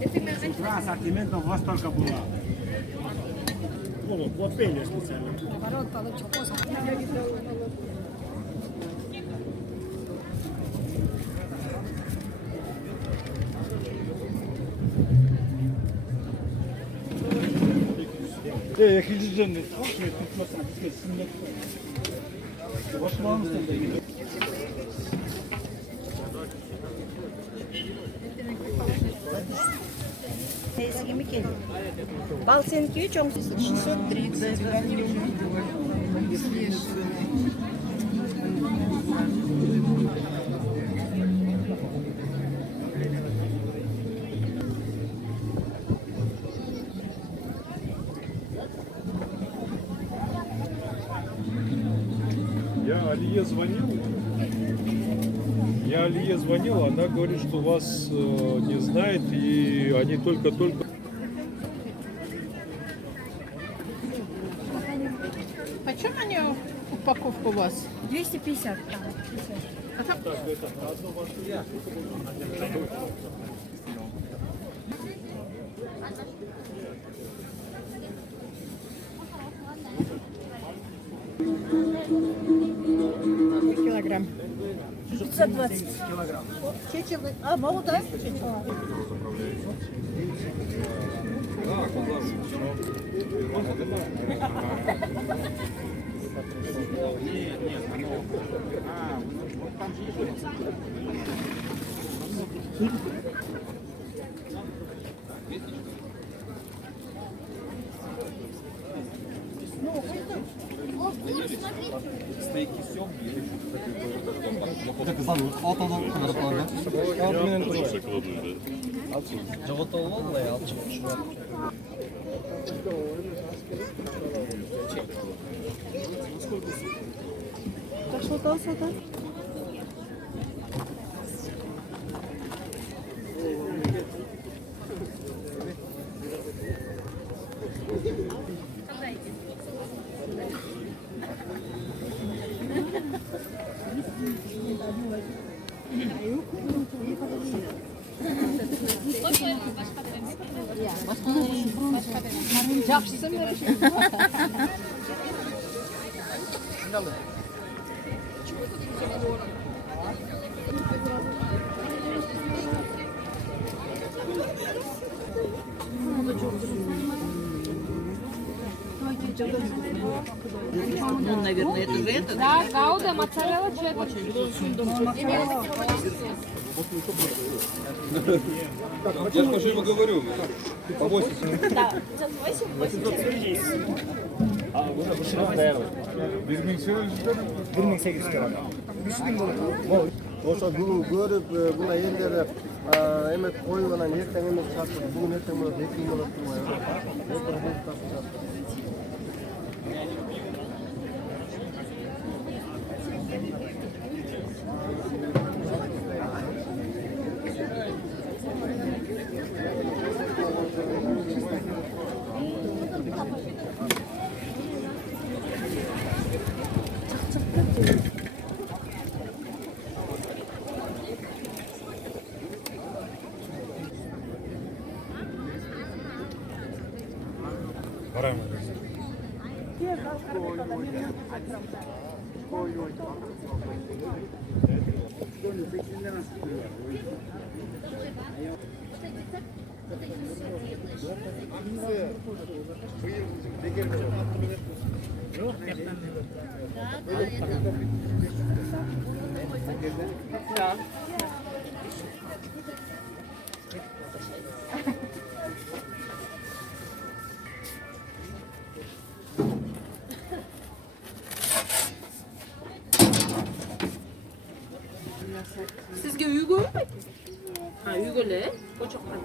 Asortimento у вас только была. Вот пенья специально. Gideceğim. Tutmasın. Tutmasın. Başka var mı sende? Бал seninki 3, он 630. Я Алие звонил, она говорит, что вас не знает, и они только-только... Почем они упаковку у вас? 250. Килограмм. 520 килограмм. Чечевый. А, молодая? Стейки семги. Так заново алтадан кыдырып жоготуп алгыла алчу. Так что там сюда? Жақсысын береші. Ну, наверное, это же это. Да, гауда, моцарелла, четверть. Я же ему говорю, по 80. Да, 8. Ошо көрүп мына элдер эмет коюп анан эртең эмес чартып бүгүн эртең болот 2 күн болот турбайбы. Sizga uygu? Ha, uyguli. Qo'choqdan.